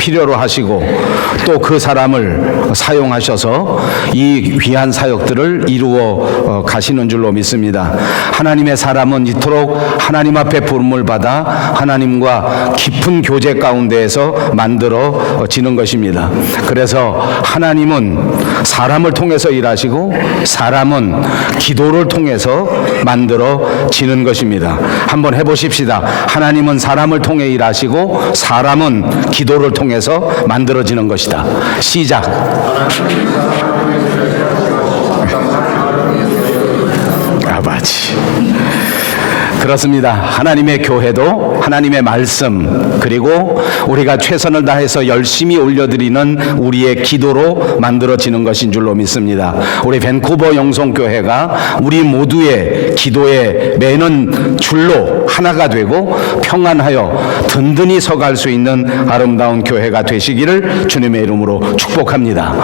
필요로 하시고 또 그 사람을 사용하셔서 이 귀한 사역들을 이루어 가시는 줄로 믿습니다. 하나님의 사람은 이토록 하나님 앞에 부름을 받아 하나님과 깊은 교제 가운데에서 만들어지는 것입니다. 그래서 하나님은 사람을 통해서 일하시고 사람은 기도를 통해서 만들어지는 것입니다. 한번 해보십시다. 하나님은 사람을 통해 일하시고 사람은 기도를 통해서 만들어지는 것이다. 시작. 아버지. 그렇습니다. 하나님의 교회도 하나님의 말씀 그리고 우리가 최선을 다해서 열심히 올려드리는 우리의 기도로 만들어지는 것인 줄로 믿습니다. 우리 밴쿠버 영성교회가 우리 모두의 기도에 매는 줄로 하나가 되고 평안하여 든든히 서갈 수 있는 아름다운 교회가 되시기를 주님의 이름으로 축복합니다.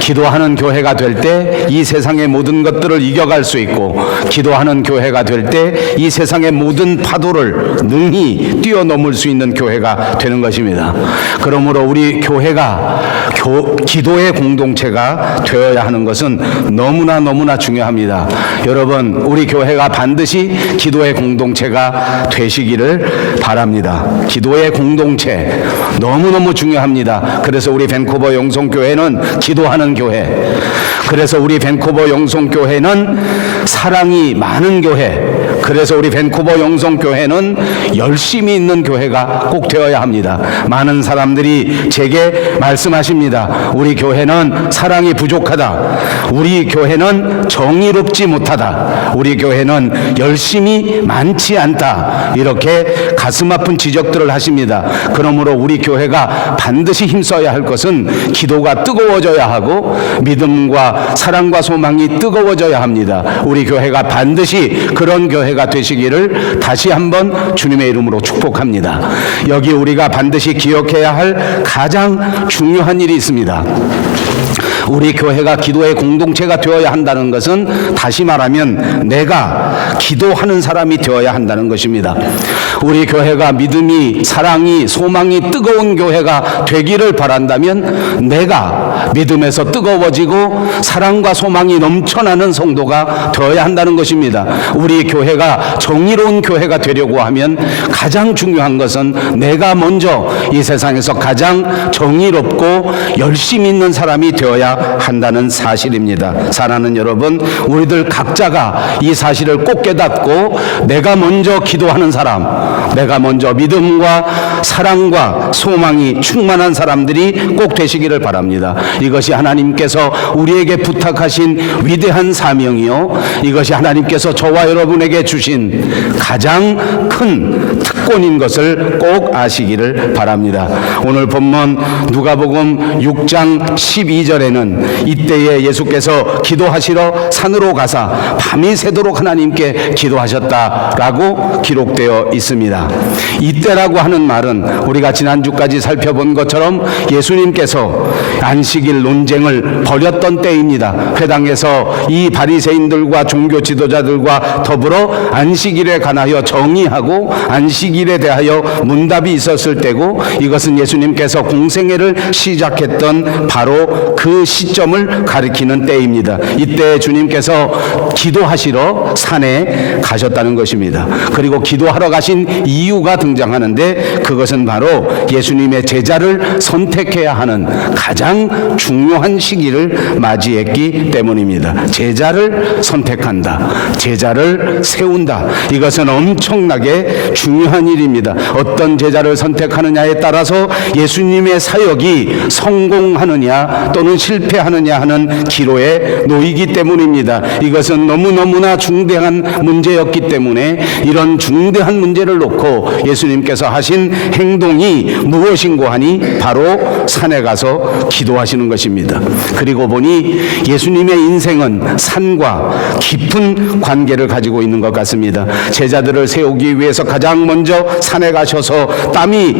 기도하는 교회가 될 때 이 세상의 모든 것들을 이겨갈 수 있고 기도하는 교회가 될 때 이 세상의 모든 파도를 능히 뛰어넘을 수 있는 교회가 되는 것입니다. 그러므로 우리 교회가 기도의 공동체가 되어야 하는 것은 너무나 중요합니다. 여러분, 우리 교회가 반드시 기도의 공동체가 되시기를 바랍니다. 기도의 공동체 너무너무 중요합니다. 그래서 우리 밴쿠버 영성교회는 기도하는 교회, 그래서 우리 밴쿠버 영성교회는 사랑이 많은 교회, 그래서 우리 밴쿠버 영성교회는 열심히 있는 교회가 꼭 되어야 합니다. 많은 사람들이 제게 말씀하십니다. 우리 교회는 사랑이 부족하다. 우리 교회는 정의롭지 못하다. 우리 교회는 열심히 많지 않다. 이렇게 가슴 아픈 지적들을 하십니다. 그러므로 우리 교회가 반드시 힘써야 할 것은 기도가 뜨거워져야 하고 믿음과 사랑과 소망이 뜨거워져야 합니다. 우리 교회가 반드시 그런 교회가 되시기를 다시 한번 주님의 이름으로 축복합니다. 여기 우리가 반드시 기억해야 할 가장 중요한 일이 있습니다. 우리 교회가 기도의 공동체가 되어야 한다는 것은 다시 말하면 내가 기도하는 사람이 되어야 한다는 것입니다. 우리 교회가 믿음이, 사랑이, 소망이 뜨거운 교회가 되기를 바란다면 내가 믿음에서 뜨거워지고 사랑과 소망이 넘쳐나는 성도가 되어야 한다는 것입니다. 우리 교회가 정의로운 교회가 되려고 하면 가장 중요한 것은 내가 먼저 이 세상에서 가장 정의롭고 열심히 있는 사람이 되어야 한다는 사실입니다. 사랑하는 여러분, 우리들 각자가 이 사실을 꼭 깨닫고 내가 먼저 기도하는 사람, 내가 먼저 믿음과 사랑과 소망이 충만한 사람들이 꼭 되시기를 바랍니다. 이것이 하나님께서 우리에게 부탁하신 위대한 사명이요, 이것이 하나님께서 저와 여러분에게 주신 가장 큰 특권인 것을 꼭 아시기를 바랍니다. 오늘 본문 누가복음 6장 12절에는 이때에 예수께서 기도하시러 산으로 가사 밤이 새도록 하나님께 기도하셨다라고 기록되어 있습니다. 이때라고 하는 말은 우리가 지난주까지 살펴본 것처럼 예수님께서 안식일 논쟁을 벌였던 때입니다. 회당에서 이 바리새인들과 종교 지도자들과 더불어 안식일에 관하여 정의하고 안식일에 대하여 문답이 있었을 때고, 이것은 예수님께서 공생애를 시작했던 바로 그 시점을 가리키는 때입니다. 이때 주님께서 기도하시러 산에 가셨다는 것입니다. 그리고 기도하러 가신 이유가 등장하는데 그것은 바로 예수님의 제자를 선택해야 하는 가장 중요한 시기를 맞이했기 때문입니다. 제자를 선택한다, 제자를 세운다. 이것은 엄청나게 중요한 일입니다. 어떤 제자를 선택하느냐에 따라서 예수님의 사역이 성공하느냐 또는 실패하느냐 하는 기로에 놓이기 때문입니다. 이것은 너무너무나 중대한 문제였기 때문에 이런 중대한 문제를 놓고 예수님께서 하신 행동이 무엇인고 하니 바로 산에 가서 기도하시는 것입니다. 그리고 보니 예수님의 인생은 산과 깊은 관계를 가지고 있는 것 같습니다. 제자들을 세우기 위해서 가장 먼저 산에 가셔서 땀이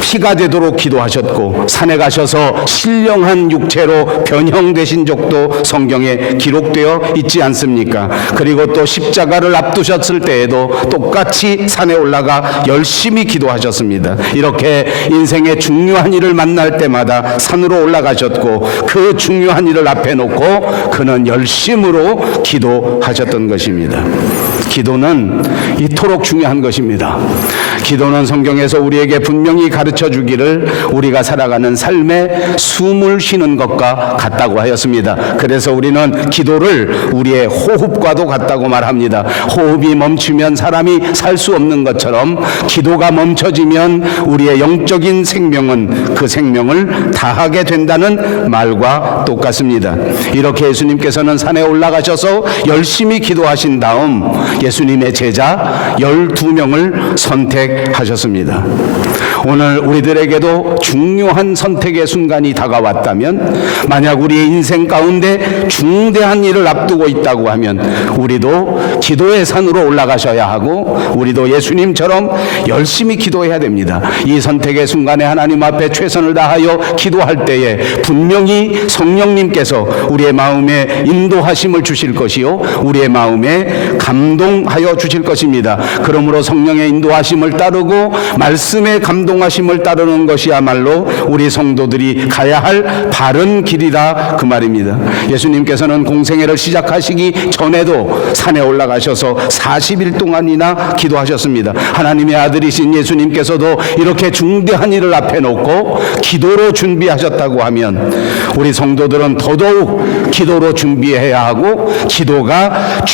피가 되도록 기도하셨고 산에 가셔서 신령한 육체로 변형되신 적도 성경에 기록되어 있지 않습니까? 그리고 또 십자가를 앞두셨을 때에도 똑같이 산에 올라가 열심히 기도하셨습니다. 이렇게 인생의 중요한 일을 만날 때마다 산으로 올라가셨고 그 중요한 일을 앞에 놓고 그는 열심으로 기도하셨던 것입니다. 기도는 이토록 중요한 것입니다. 기도는 성경에서 우리에게 분명히 가르쳐 주기를 우리가 살아가는 삶에 숨을 쉬는 것과 같다고 하였습니다. 그래서 우리는 기도를 우리의 호흡과도 같다고 말합니다. 호흡이 멈추면 사람이 살 수 없는 것처럼 기도가 멈춰지면 우리의 영적인 생명은 그 생명을 다하게 된다는 말과 똑같습니다. 이렇게 예수님께서는 산에 올라가셔서 열심히 기도하신 다음 예수님의 제자 12명을 선택하셨습니다. 오늘 우리들에게도 중요한 선택의 순간이 다가왔다면, 만약 우리의 인생 가운데 중대한 일을 앞두고 있다고 하면 우리도 기도의 산으로 올라가셔야 하고 우리도 예수님처럼 열심히 기도해야 됩니다. 이 선택의 순간에 하나님 앞에 최선을 다하여 기도할 때에 분명히 성령님께서 우리의 마음에 인도하심을 주실 것이요 우리의 마음에 감동하여 주실 것입니다. 그러므로 성령의 인도하심을 따르고 말씀의 감동하심을 따르는 것이야말로 우리 성도들이 가야 할 바른 길이다, 그 말입니다. 예수님께서는 공생애를 시작하시기 전에도 산에 올라가셔서 40일 동안이나 기도하셨습니다. 하나님의 아들이신 예수님께서도 이렇게 중대한 일을 앞에 놓고 기도로 준비하셨다고 하면 우리 성도들은 더더욱 기도로 준비해야 하고 기도가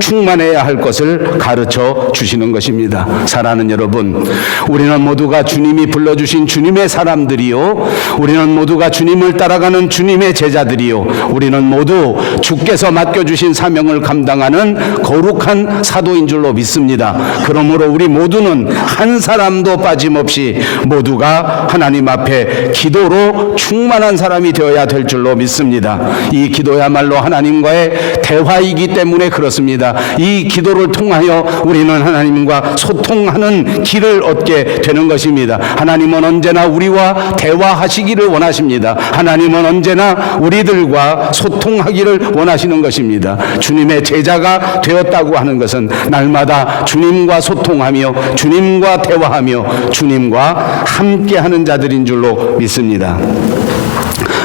충만해야 할 것을 가르쳐 주시는 것입니다. 사랑하는 여러분, 우리는 모두가 주님이 불러주신 주님의 사람들이요, 우리는 모두가 주님을 따라가는 주님의 제자들이요, 우리는 모두 주께서 맡겨주신 사명을 감당하는 거룩한 사도인 줄로 믿습니다. 그러므로 우리 모두는 한 사람도 빠짐없이 모두가 하나님 앞에 기도로 충만한 사람이 되어야 될 줄로 믿습니다. 이 기도야말로 하나님과의 대화이기 때문에 그렇습니다. 이 기도를 통하여 우리는 하나님과 소통하는 길을 얻게 되는 것입니다. 하나님은 언제나 우리와 대화하시기를 원하십니다. 하나님은 언제나 우리들과 소통하기를 원하시는 것입니다. 주님의 제자가 되었다고 하는 것은 날마다 주님과 소통하며 주님과 대화하며 주님과 함께하는 자들인 줄로 믿습니다.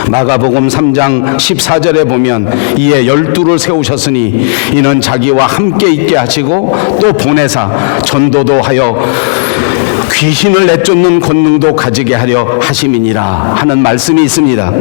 마가복음 3장 14절에 보면 이에 12를 세우셨으니 이는 자기와 함께 있게 하시고 또 보내사 전도도 하여 귀신을 내쫓는 권능도 가지게 하려 하심이니라 하는 말씀이 있습니다.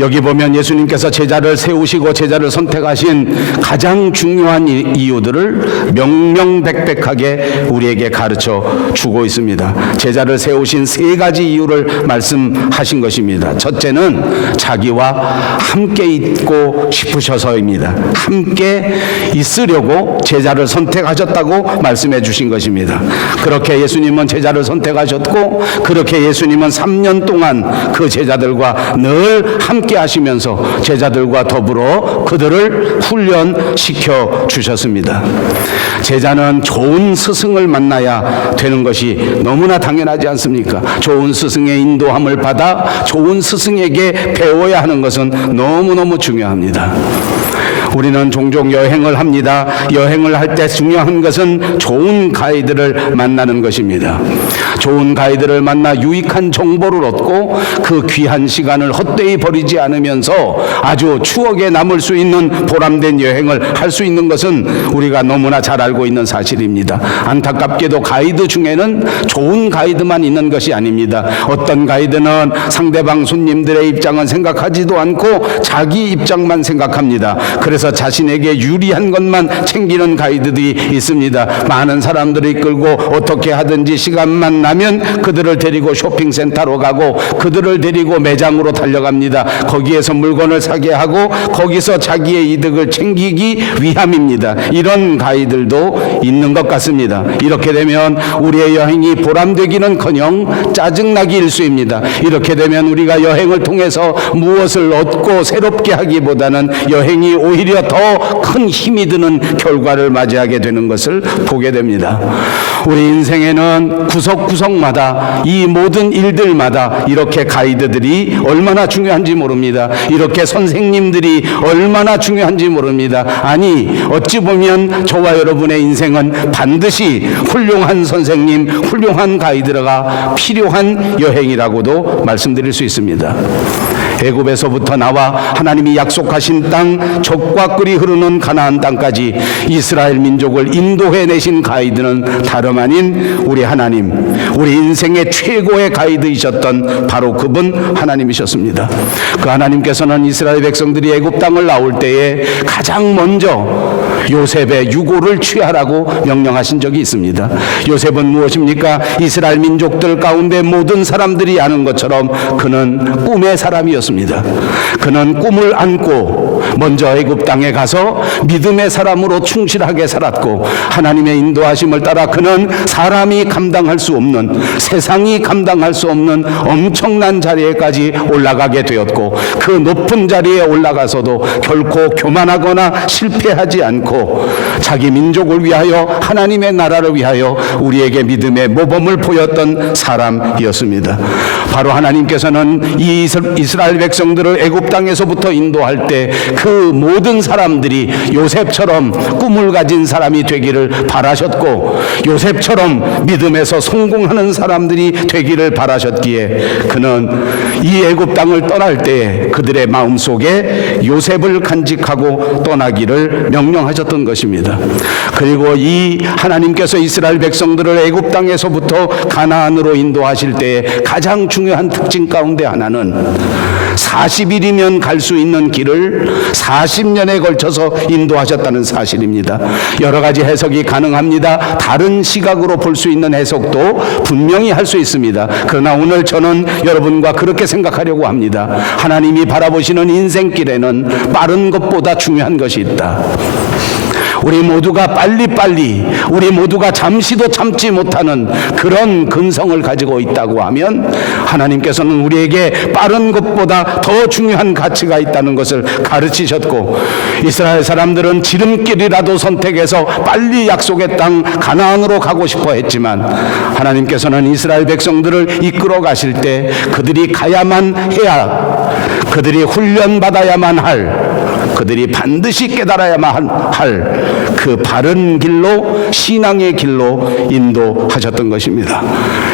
여기 보면 예수님께서 제자를 세우시고 제자를 선택하신 가장 중요한 이유들을 명명백백하게 우리에게 가르쳐 주고 있습니다. 제자를 세우신 세 가지 이유를 말씀하신 것입니다. 첫째는 자기와 함께 있고 싶으셔서입니다. 함께 있으려고 제자를 선택하셨다고 말씀해 주신 것입니다. 그렇게 예수님은 제자를 선택하셨고 그렇게 예수님은 3년 동안 그 제자들과 늘 함께 하시면서 제자들과 더불어 그들을 훈련시켜 주셨습니다. 제자는 좋은 스승을 만나야 되는 것이 너무나 당연하지 않습니까? 좋은 스승의 인도함을 받아 좋은 스승에게 배워야 하는 것은 너무너무 중요합니다. 우리는 종종 여행을 합니다. 여행을 할 때 중요한 것은 좋은 가이드를 만나는 것입니다. 좋은 가이드를 만나 유익한 정보를 얻고 그 귀한 시간을 헛되이 버리지 않으면서 아주 추억에 남을 수 있는 보람된 여행을 할 수 있는 것은 우리가 너무나 잘 알고 있는 사실입니다. 안타깝게도 가이드 중에는 좋은 가이드만 있는 것이 아닙니다. 어떤 가이드는 상대방 손님들의 입장은 생각하지도 않고 자기 입장만 생각합니다. 그래서 자신에게 유리한 것만 챙기는 가이드들이 있습니다. 많은 사람들을 이끌고 어떻게 하든지 시간만 나면 그들을 데리고 쇼핑센터로 가고 그들을 데리고 매장으로 달려갑니다. 거기에서 물건을 사게 하고 거기서 자기의 이득을 챙기기 위함입니다. 이런 가이드들도 있는 것 같습니다. 이렇게 되면 우리의 여행이 보람되기는커녕 짜증나기 일쑤입니다. 이렇게 되면 우리가 여행을 통해서 무엇을 얻고 새롭게 하기보다는 여행이 오히려 오히려 더 큰 힘이 드는 결과를 맞이하게 되는 것을 보게 됩니다. 우리 인생에는 구석구석마다 이 모든 일들마다 이렇게 가이드들이 얼마나 중요한지 모릅니다. 이렇게 선생님들이 얼마나 중요한지 모릅니다. 아니, 어찌 보면 저와 여러분의 인생은 반드시 훌륭한 선생님, 훌륭한 가이드가 필요한 여행이라고도 말씀드릴 수 있습니다. 애굽에서부터 나와 하나님이 약속하신 땅, 젖과 꿀이 흐르는 가나안 땅까지 이스라엘 민족을 인도해내신 가이드는 다름 아닌 우리 하나님, 우리 인생의 최고의 가이드이셨던 바로 그분 하나님이셨습니다. 그 하나님께서는 이스라엘 백성들이 애굽 땅을 나올 때에 가장 먼저 요셉의 유고를 취하라고 명령하신 적이 있습니다. 요셉은 무엇입니까? 이스라엘 민족들 가운데 모든 사람들이 아는 것처럼 그는 꿈의 사람이었습니다. 그는 꿈을 안고 먼저 애굽 땅에 가서 믿음의 사람으로 충실하게 살았고, 하나님의 인도하심을 따라 그는 사람이 감당할 수 없는, 세상이 감당할 수 없는 엄청난 자리에까지 올라가게 되었고, 그 높은 자리에 올라가서도 결코 교만하거나 실패하지 않고 자기 민족을 위하여, 하나님의 나라를 위하여 우리에게 믿음의 모범을 보였던 사람이었습니다. 바로 하나님께서는 이 이스라엘 백성들을 애굽 땅에서부터 인도할 때 그 모든 사람들이 요셉처럼 꿈을 가진 사람이 되기를 바라셨고, 요셉처럼 믿음에서 성공하는 사람들이 되기를 바라셨기에 그는 이 애굽 땅을 떠날 때 그들의 마음속에 요셉을 간직하고 떠나기를 명령하셨던 것입니다. 그리고 이 하나님께서 이스라엘 백성들을 애굽 땅에서부터 가나안으로 인도하실 때 가장 중요한 특징 가운데 하나는 40일이면 갈 수 있는 길을 40년에 걸쳐서 인도하셨다는 사실입니다. 여러 가지 해석이 가능합니다. 다른 시각으로 볼 수 있는 해석도 분명히 할 수 있습니다. 그러나 오늘 저는 여러분과 그렇게 생각하려고 합니다. 하나님이 바라보시는 인생길에는 빠른 것보다 중요한 것이 있다. 우리 모두가 빨리빨리, 우리 모두가 잠시도 참지 못하는 그런 근성을 가지고 있다고 하면 하나님께서는 우리에게 빠른 것보다 더 중요한 가치가 있다는 것을 가르치셨고, 이스라엘 사람들은 지름길이라도 선택해서 빨리 약속의 땅 가나안으로 가고 싶어 했지만 하나님께서는 이스라엘 백성들을 이끌어 가실 때 그들이 가야만 해야, 그들이 훈련받아야만 할, 그들이 반드시 깨달아야만 할 그 바른 길로, 신앙의 길로 인도하셨던 것입니다.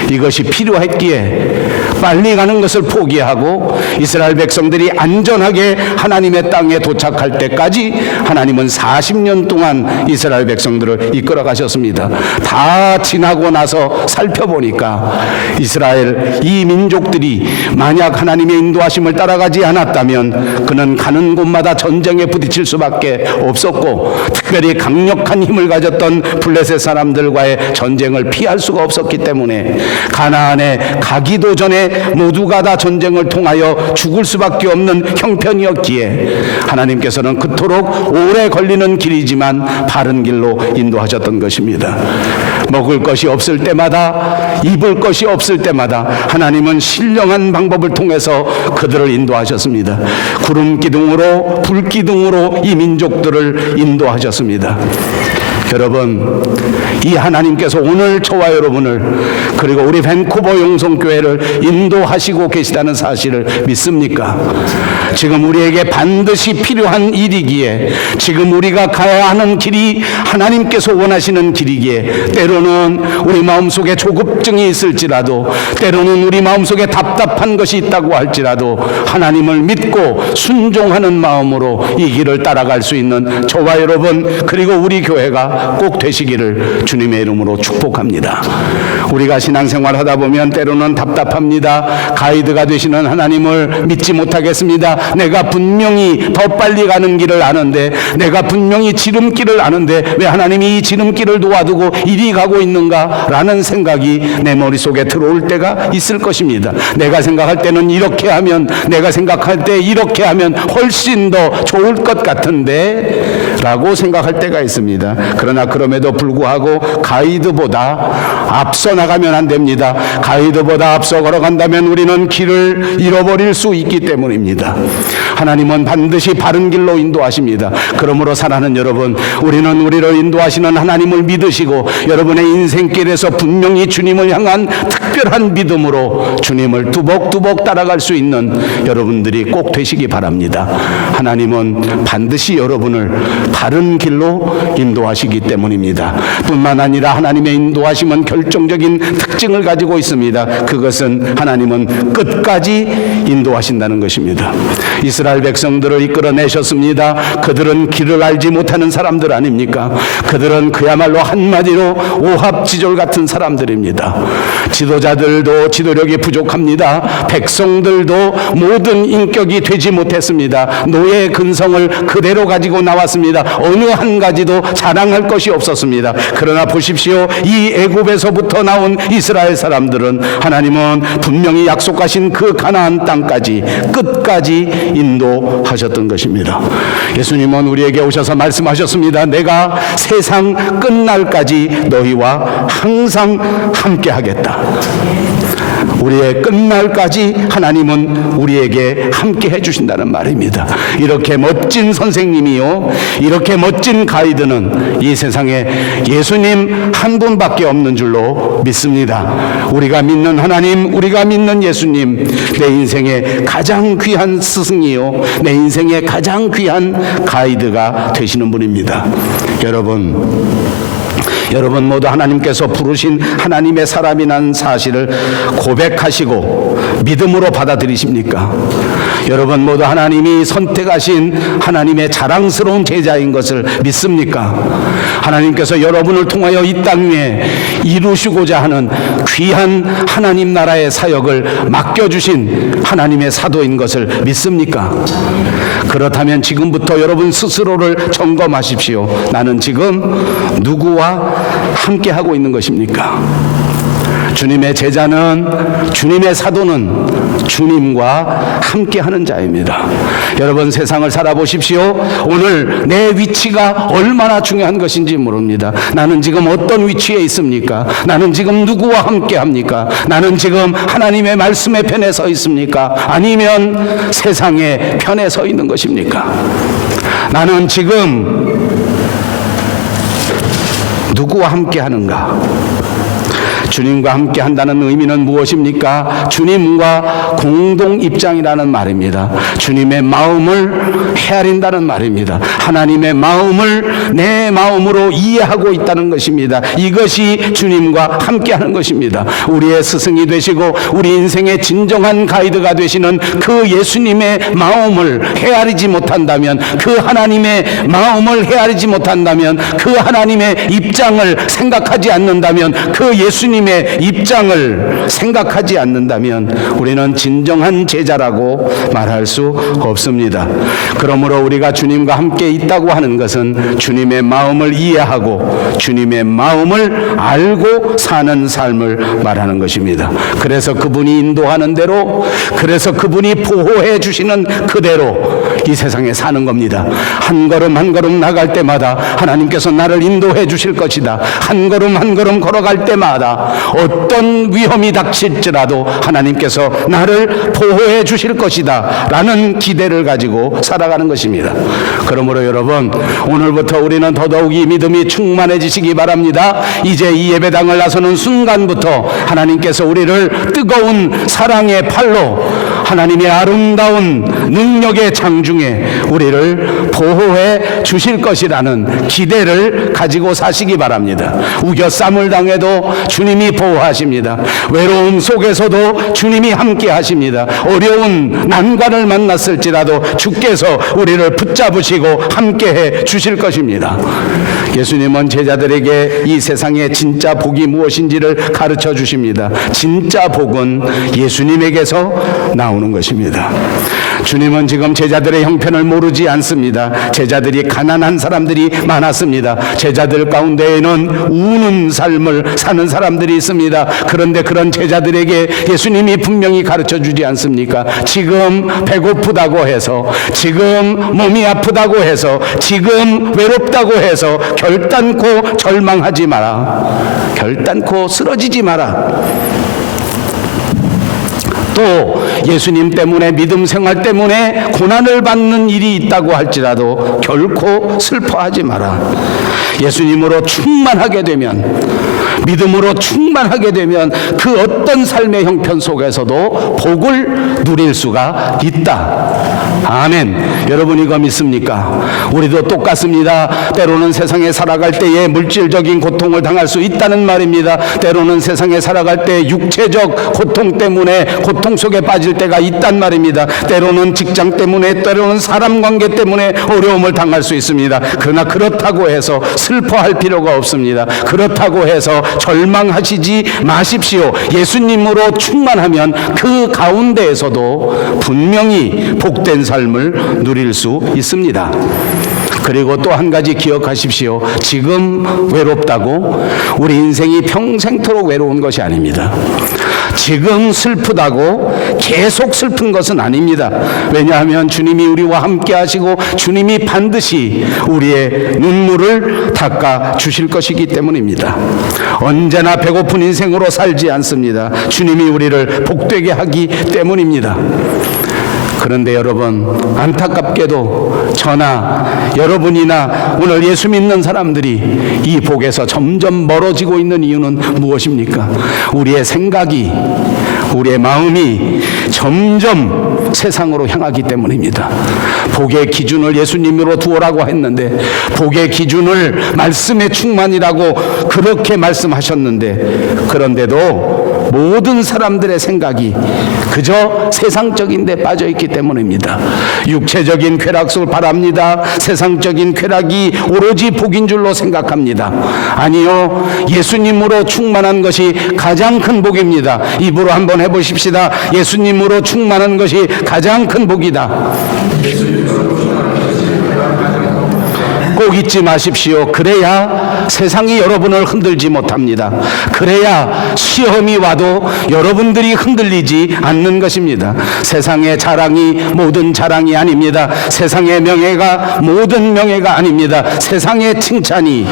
이것이 필요했기에 빨리 가는 것을 포기하고 이스라엘 백성들이 안전하게 하나님의 땅에 도착할 때까지 하나님은 40년 동안 이스라엘 백성들을 이끌어 가셨습니다. 다 지나고 나서 살펴보니까 이스라엘 이 민족들이 만약 하나님의 인도하심을 따라가지 않았다면 그는 가는 곳마다 전쟁에 부딪힐 수밖에 없었고, 특별히 강력한 힘을 가졌던 블레셋 사람들과의 전쟁을 피할 수가 없었기 때문에 가나안에 가기도 전에 모두가 다 전쟁을 통하여 죽을 수밖에 없는 형편이었기에 하나님께서는 그토록 오래 걸리는 길이지만 바른 길로 인도하셨던 것입니다. 먹을 것이 없을 때마다, 입을 것이 없을 때마다 하나님은 신령한 방법을 통해서 그들을 인도하셨습니다. 구름 기둥으로, 불 기둥으로 이 민족들을 인도하셨습니다. 여러분, 이 하나님께서 오늘 저와 여러분을, 그리고 우리 밴쿠버 용성교회를 인도하시고 계시다는 사실을 믿습니까? 지금 우리에게 반드시 필요한 일이기에, 지금 우리가 가야 하는 길이 하나님께서 원하시는 길이기에, 때로는 우리 마음속에 조급증이 있을지라도, 때로는 우리 마음속에 답답한 것이 있다고 할지라도 하나님을 믿고 순종하는 마음으로 이 길을 따라갈 수 있는 저와 여러분, 그리고 우리 교회가 꼭 되시기를 주님의 이름으로 축복합니다. 우리가 신앙생활 하다 보면 때로는 답답합니다. 가이드가 되시는 하나님을 믿지 못하겠습니다. 내가 분명히 더 빨리 가는 길을 아는데, 내가 분명히 지름길을 아는데 왜 하나님이 이 지름길을 놓아두고 이리 가고 있는가 라는 생각이 내 머릿속에 들어올 때가 있을 것입니다. 내가 생각할 때는 이렇게 하면, 내가 생각할 때 이렇게 하면 훨씬 더 좋을 것 같은데 라고 생각할 때가 있습니다. 그러나 그럼에도 불구하고 가이드보다 앞서 나가면 안 됩니다. 가이드보다 앞서 걸어간다면 우리는 길을 잃어버릴 수 있기 때문입니다. 하나님은 반드시 바른 길로 인도하십니다. 그러므로 사랑하는 여러분, 우리는 우리를 인도하시는 하나님을 믿으시고 여러분의 인생길에서 분명히 주님을 향한 특별한 믿음으로 주님을 뚜벅뚜벅 따라갈 수 있는 여러분들이 꼭 되시기 바랍니다. 하나님은 반드시 여러분을 바른 길로 인도하시기 때문입니다. 뿐만 아니라 하나님의 인도하심은 결정적인 특징을 가지고 있습니다. 그것은 하나님은 끝까지 인도하신다는 것입니다. 이스라엘 백성들을 이끌어내셨습니다. 그들은 길을 알지 못하는 사람들 아닙니까? 그들은 그야말로 한마디로 오합지졸 같은 사람들입니다. 지도자들도 지도력이 부족합니다. 백성들도 모든 인격이 되지 못했습니다. 노예의 근성을 그대로 가지고 나왔습니다. 어느 한 가지도 자랑할 것이 없었습니다. 그러나 보십시오. 이 애굽에서부터 나온 이스라엘 사람들은 하나님은 분명히 약속하신 그 가나안 땅까지 끝까지 인도하셨던 것입니다. 예수님은 우리에게 오셔서 말씀하셨습니다. 내가 세상 끝날까지 너희와 항상 함께 하겠다. 우리의 끝날까지 하나님은 우리에게 함께 해주신다는 말입니다. 이렇게 멋진 선생님이요, 이렇게 멋진 가이드는 이 세상에 예수님 한 분밖에 없는 줄로 믿습니다. 우리가 믿는 하나님, 우리가 믿는 예수님, 내 인생의 가장 귀한 스승이요, 내 인생의 가장 귀한 가이드가 되시는 분입니다. 여러분 모두 하나님께서 부르신 하나님의 사람이라는 사실을 고백하시고 믿음으로 받아들이십니까? 여러분 모두 하나님이 선택하신 하나님의 자랑스러운 제자인 것을 믿습니까? 하나님께서 여러분을 통하여 이 땅 위에 이루시고자 하는 귀한 하나님 나라의 사역을 맡겨주신 하나님의 사도인 것을 믿습니까? 그렇다면 지금부터 여러분 스스로를 점검하십시오. 나는 지금 누구와 함께 하고 있는 것입니까? 주님의 제자는, 주님의 사도는 주님과 함께하는 자입니다. 여러분 세상을 살아보십시오. 오늘 내 위치가 얼마나 중요한 것인지 모릅니다. 나는 지금 어떤 위치에 있습니까? 나는 지금 누구와 함께합니까? 나는 지금 하나님의 말씀의 편에 서 있습니까? 아니면 세상의 편에 서 있는 것입니까? 나는 지금 누구와 함께하는가? 주님과 함께 한다는 의미는 무엇입니까? 주님과 공동 입장이라는 말입니다. 주님의 마음을 헤아린다는 말입니다. 하나님의 마음을 내 마음으로 이해하고 있다는 것입니다. 이것이 주님과 함께 하는 것입니다. 우리의 스승이 되시고 우리 인생의 진정한 가이드가 되시는 그 예수님의 마음을 헤아리지 못한다면, 그 하나님의 마음을 헤아리지 못한다면, 그 하나님의 입장을 생각하지 않는다면, 그 예수님의 입장을 생각하지 않는다면 우리는 진정한 제자라고 말할 수 없습니다. 그러므로 우리가 주님과 함께 있다고 하는 것은 주님의 마음을 이해하고 주님의 마음을 알고 사는 삶을 말하는 것입니다. 그래서 그분이 인도하는 대로, 그래서 그분이 보호해 주시는 그대로 이 세상에 사는 겁니다. 한 걸음 한 걸음 나갈 때마다 하나님께서 나를 인도해 주실 것이다. 한 걸음 한 걸음 걸어갈 때마다 어떤 위험이 닥칠지라도 하나님께서 나를 보호해 주실 것이다 라는 기대를 가지고 살아가는 것입니다. 그러므로 여러분, 오늘부터 우리는 더더욱이 믿음이 충만해지시기 바랍니다. 이제 이 예배당을 나서는 순간부터 하나님께서 우리를 뜨거운 사랑의 팔로 하나님의 아름다운 능력의 장중에 우리를 보호해 주실 것이라는 기대를 가지고 사시기 바랍니다. 우겨쌈을 당해도 주님이 보호하십니다. 외로움 속에서도 주님이 함께 하십니다. 어려운 난관을 만났을지라도 주께서 우리를 붙잡으시고 함께해 주실 것입니다. 예수님은 제자들에게 이 세상의 진짜 복이 무엇인지를 가르쳐 주십니다. 진짜 복은 예수님에게서 나오는 나오는 것입니다. 주님은 지금 제자들의 형편을 모르지 않습니다. 제자들이 가난한 사람들이 많았습니다. 제자들 가운데에는 우는 삶을 사는 사람들이 있습니다. 그런데 그런 제자들에게 예수님이 분명히 가르쳐 주지 않습니까? 지금 배고프다고 해서, 지금 몸이 아프다고 해서, 지금 외롭다고 해서 결단코 절망하지 마라. 결단코 쓰러지지 마라. 또 예수님 때문에, 믿음 생활 때문에 고난을 받는 일이 있다고 할지라도 결코 슬퍼하지 마라. 예수님으로 충만하게 되면, 믿음으로 충만하게 되면 그 어떤 삶의 형편 속에서도 복을 누릴 수가 있다. 아멘. 여러분 이거 믿습니까? 우리도 똑같습니다. 때로는 세상에 살아갈 때에 물질적인 고통을 당할 수 있다는 말입니다. 때로는 세상에 살아갈 때 육체적 고통 때문에 고통 속에 빠질 때가 있단 말입니다. 때로는 직장 때문에, 때로는 사람 관계 때문에 어려움을 당할 수 있습니다. 그러나 그렇다고 해서 슬퍼할 필요가 없습니다. 그렇다고 해서 절망하시지 마십시오. 예수님으로 충만하면 그 가운데에서도 분명히 복된 삶을 누릴 수 있습니다. 그리고 또 한 가지 기억하십시오. 지금 외롭다고 우리 인생이 평생토록 외로운 것이 아닙니다. 지금 슬프다고 계속 슬픈 것은 아닙니다. 왜냐하면 주님이 우리와 함께 하시고 주님이 반드시 우리의 눈물을 닦아 주실 것이기 때문입니다. 언제나 배고픈 인생으로 살지 않습니다. 주님이 우리를 복되게 하기 때문입니다. 그런데 여러분, 안타깝게도 저나 여러분이나 오늘 예수 믿는 사람들이 이 복에서 점점 멀어지고 있는 이유는 무엇입니까? 우리의 생각이, 우리의 마음이 점점 세상으로 향하기 때문입니다. 복의 기준을 예수님으로 두어라고 했는데, 복의 기준을 말씀의 충만이라고 그렇게 말씀하셨는데, 그런데도 모든 사람들의 생각이 그저 세상적인 데 빠져있기 때문입니다. 육체적인 쾌락을 바랍니다. 세상적인 쾌락이 오로지 복인 줄로 생각합니다. 아니요, 예수님으로 충만한 것이 가장 큰 복입니다. 입으로 한번 해보십시다. 예수님으로 충만한 것이 가장 큰 복이다. 꼭 잊지 마십시오. 그래야 세상이 여러분을 흔들지 못합니다. 그래야 시험이 와도 여러분들이 흔들리지 않는 것입니다. 세상의 자랑이 모든 자랑이 아닙니다. 세상의 명예가 모든 명예가 아닙니다. 세상의 칭찬이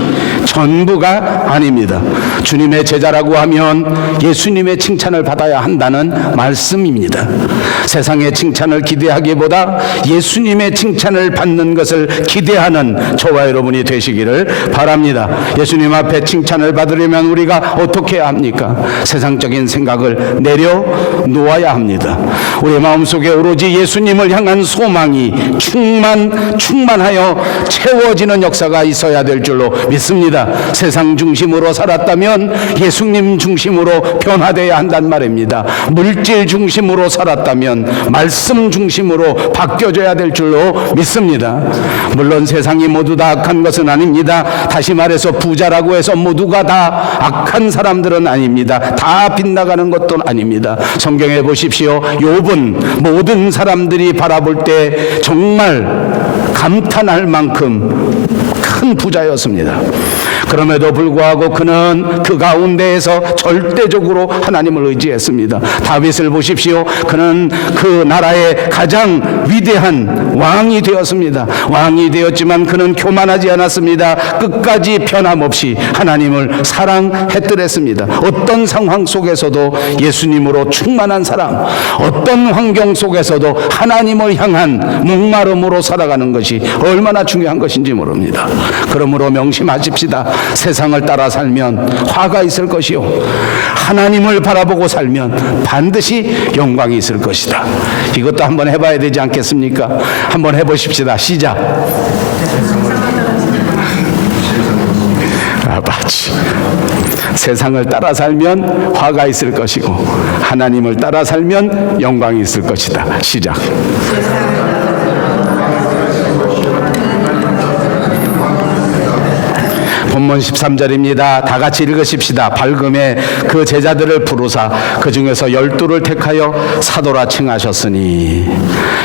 전부가 아닙니다. 주님의 제자라고 하면 예수님의 칭찬을 받아야 한다는 말씀입니다. 세상의 칭찬을 기대하기보다 예수님의 칭찬을 받는 것을 기대하는 저와 여러분이 되시기를 바랍니다. 예수님 앞에 칭찬을 받으려면 우리가 어떻게 해야 합니까? 세상적인 생각을 내려놓아야 합니다. 우리 마음속에 오로지 예수님을 향한 소망이 충만하여 채워지는 역사가 있어야 될 줄로 믿습니다. 세상 중심으로 살았다면 예수님 중심으로 변화되어야 한단 말입니다. 물질 중심으로 살았다면 말씀 중심으로 바뀌어져야 될 줄로 믿습니다. 물론 세상이 모두 다 악한 것은 아닙니다. 다시 말해서 부자라고 해서 모두가 다 악한 사람들은 아닙니다. 다 빗나가는 것도 아닙니다. 성경에 보십시오. 욥은 모든 사람들이 바라볼 때 정말 감탄할 만큼 큰 부자였습니다. 그럼에도 불구하고 그는 그 가운데에서 절대적으로 하나님을 의지했습니다. 다윗을 보십시오. 그는 그 나라의 가장 위대한 왕이 되었습니다. 왕이 되었지만 그는 교만하지 않았습니다. 끝까지 변함없이 하나님을 사랑했더랬습니다. 어떤 상황 속에서도 예수님으로 충만한 사람, 어떤 환경 속에서도 하나님을 향한 목마름으로 살아가는 것이 얼마나 중요한 것인지 모릅니다. 그러므로 명심하십시다. 세상을 따라 살면 화가 있을 것이요, 하나님을 바라보고 살면 반드시 영광이 있을 것이다. 이것도 한번 해봐야 되지 않겠습니까? 한번 해보십시다. 시작. 맞지. 세상을 따라 살면 화가 있을 것이고 하나님을 따라 살면 영광이 있을 것이다. 시작. 본문 13절입니다. 다 같이 읽으십시다. 밝음에 그 제자들을 부르사 그 중에서 12를 택하여 사도라 칭하셨으니.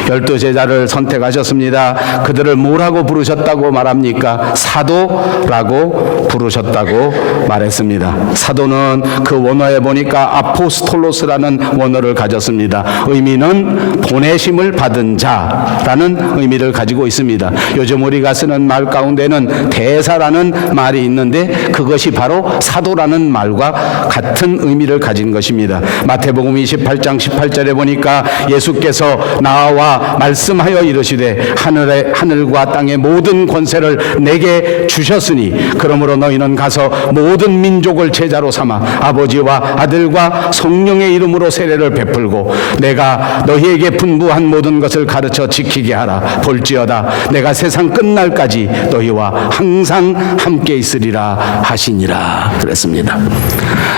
12 제자를 선택하셨습니다. 그들을 뭐라고 부르셨다고 말합니까? 사도라고 부르셨다고 말했습니다. 사도는 그 원어에 보니까 아포스톨로스라는 원어를 가졌습니다. 의미는 보내심을 받은 자라는 의미를 가지고 있습니다. 요즘 우리가 쓰는 말 가운데는 대사라는 말이 있는데 그것이 바로 사도라는 말과 같은 의미를 가진 것입니다. 마태복음 28장 18절에 보니까 예수께서 나와 말씀하여 이르시되 하늘과 땅의 모든 권세를 내게 주셨으니 그러므로 너희는 가서 모든 민족을 제자로 삼아 아버지와 아들과 성령의 이름으로 세례를 베풀고 내가 너희에게 분부한 모든 것을 가르쳐 지키게 하라. 볼지어다 내가 세상 끝날까지 너희와 항상 함께 있으리라 하시니라 그랬습니다.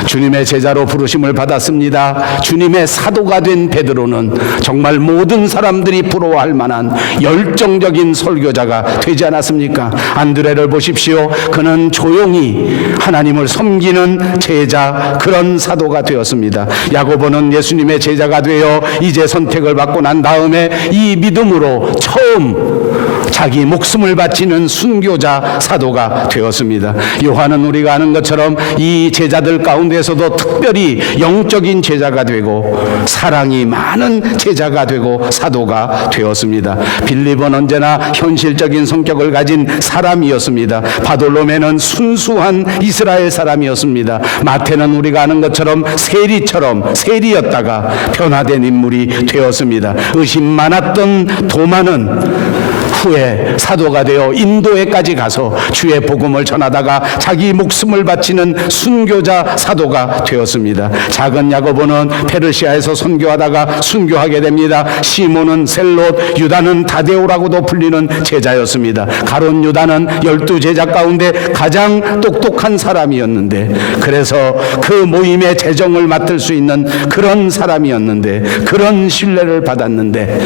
주님의 제자로 부르심을 받았습니다. 주님의 사도가 된 베드로는 정말 모든 사람들이 부러워할 만한 열정적인 설교자가 되지 않았습니까? 안드레를 보십시오. 그는 조용히 하나님을 섬기는 제자, 그런 사도가 되었습니다. 야고보는 예수님의 제자가 되어 이제 선택을 받고 난 다음에 이 믿음으로 처음 자기 목숨을 바치는 순교자 사도가 되었습니다. 요한은 우리가 아는 것처럼 이 제자들 가운데서도 특별히 영적인 제자가 되고 사랑이 많은 제자가 되고 사도가 되었습니다. 빌립은 언제나 현실적인 성격을 가진 사람이었습니다. 바돌로메는 순수한 이스라엘 사람이었습니다. 마태는 우리가 아는 것처럼 세리였다가 변화된 인물이 되었습니다. 의심 많았던 도마는 후에 사도가 되어 인도에까지 가서 주의 복음을 전하다가 자기 목숨을 바치는 순교자 사도가 되었습니다. 작은 야고보는 페르시아에서 선교하다가 순교하게 됩니다. 시몬은 셀롯, 유다는 다데오라고도 불리는 제자였습니다. 가룟 유다는 12 제자 가운데 가장 똑똑한 사람이었는데, 그래서 그 모임의 재정을 맡을 수 있는 그런 사람이었는데, 그런 신뢰를 받았는데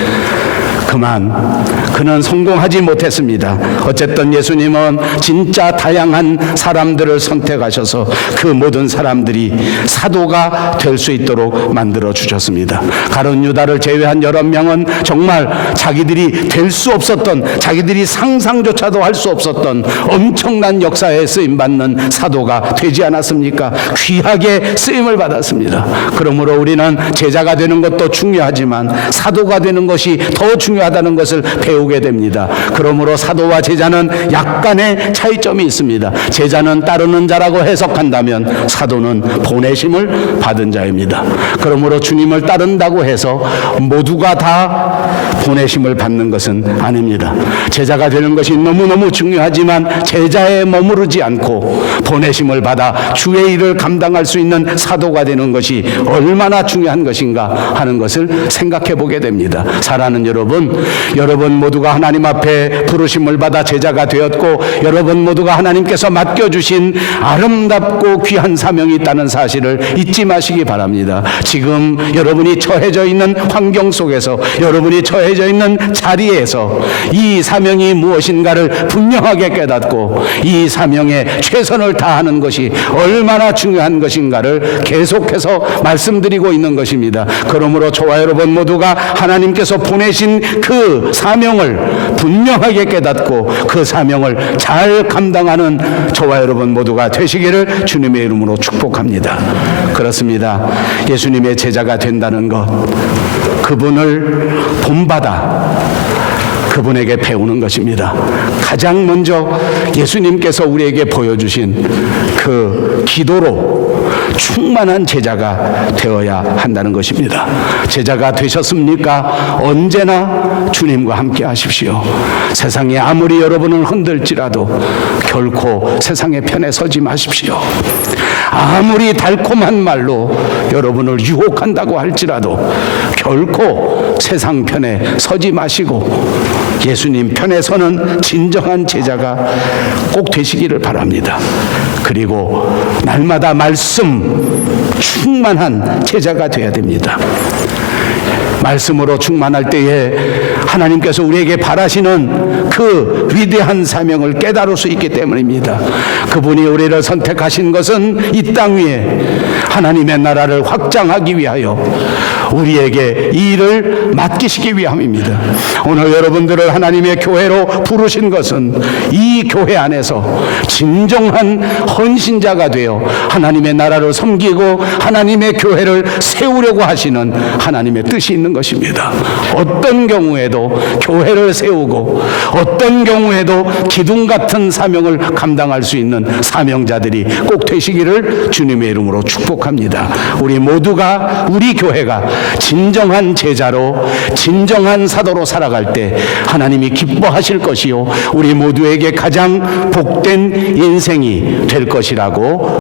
그는 성공하지 못했습니다. 어쨌든 예수님은 진짜 다양한 사람들을 선택하셔서 그 모든 사람들이 사도가 될 수 있도록 만들어 주셨습니다. 가룟 유다를 제외한 여러 명은 정말 자기들이 될 수 없었던, 자기들이 상상조차도 할 수 없었던 엄청난 역사에 쓰임받는 사도가 되지 않았습니까? 귀하게 쓰임을 받았습니다. 그러므로 우리는 제자가 되는 것도 중요하지만 사도가 되는 것이 더 중요하다는 것을 배우게 됩니다. 그러므로 사도와 제자는 약간의 차이점이 있습니다. 제자는 따르는 자라고 해석한다면 사도는 보내심을 받은 자입니다. 그러므로 주님을 따른다고 해서 모두가 다 보내심을 받는 것은 아닙니다. 제자가 되는 것이 너무너무 중요하지만 제자에 머무르지 않고 보내심을 받아 주의 일을 감당할 수 있는 사도가 되는 것이 얼마나 중요한 것인가 하는 것을 생각해 보게 됩니다. 사랑하는 여러분 모두가 하나님 앞에 부르심을 받아 제자가 되었고, 여러분 모두가 하나님께서 맡겨주신 아름답고 귀한 사명이 있다는 사실을 잊지 마시기 바랍니다. 지금 여러분이 처해져 있는 환경 속에서, 여러분이 처해져 있는 자리에서 이 사명이 무엇인가를 분명하게 깨닫고 이 사명에 최선을 다하는 것이 얼마나 중요한 것인가를 계속해서 말씀드리고 있는 것입니다. 그러므로 저와 여러분 모두가 하나님께서 보내신 그 사명을 분명하게 깨닫고 그 사명을 잘 감당하는 저와 여러분 모두가 되시기를 주님의 이름으로 축복합니다. 그렇습니다. 예수님의 제자가 된다는 것, 그분을 본받아 그분에게 배우는 것입니다. 가장 먼저 예수님께서 우리에게 보여주신 그 기도로 충만한 제자가 되어야 한다는 것입니다. 제자가 되셨습니까? 언제나 주님과 함께 하십시오. 세상이 아무리 여러분을 흔들지라도 결코 세상의 편에 서지 마십시오. 아무리 달콤한 말로 여러분을 유혹한다고 할지라도 결코 세상 편에 서지 마시고 예수님 편에 서는 진정한 제자가 꼭 되시기를 바랍니다. 그리고 날마다 말씀 충만한 제자가 되어야 됩니다. 말씀으로 충만할 때에 하나님께서 우리에게 바라시는 그 위대한 사명을 깨달을 수 있기 때문입니다. 그분이 우리를 선택하신 것은 이 땅 위에 하나님의 나라를 확장하기 위하여 우리에게 이 일을 맡기시기 위함입니다. 오늘 여러분들을 하나님의 교회로 부르신 것은 이 교회 안에서 진정한 헌신자가 되어 하나님의 나라를 섬기고 하나님의 교회를 세우려고 하시는 하나님의 뜻이 있는 것입니다. 어떤 경우에도 교회를 세우고 어떤 경우에도 기둥 같은 사명을 감당할 수 있는 사명자들이 꼭 되시기를 주님의 이름으로 축복합니다. 우리 모두가, 우리 교회가 진정한 제자로, 진정한 사도로 살아갈 때 하나님이 기뻐하실 것이요 우리 모두에게 가장 복된 인생이 될 것이라고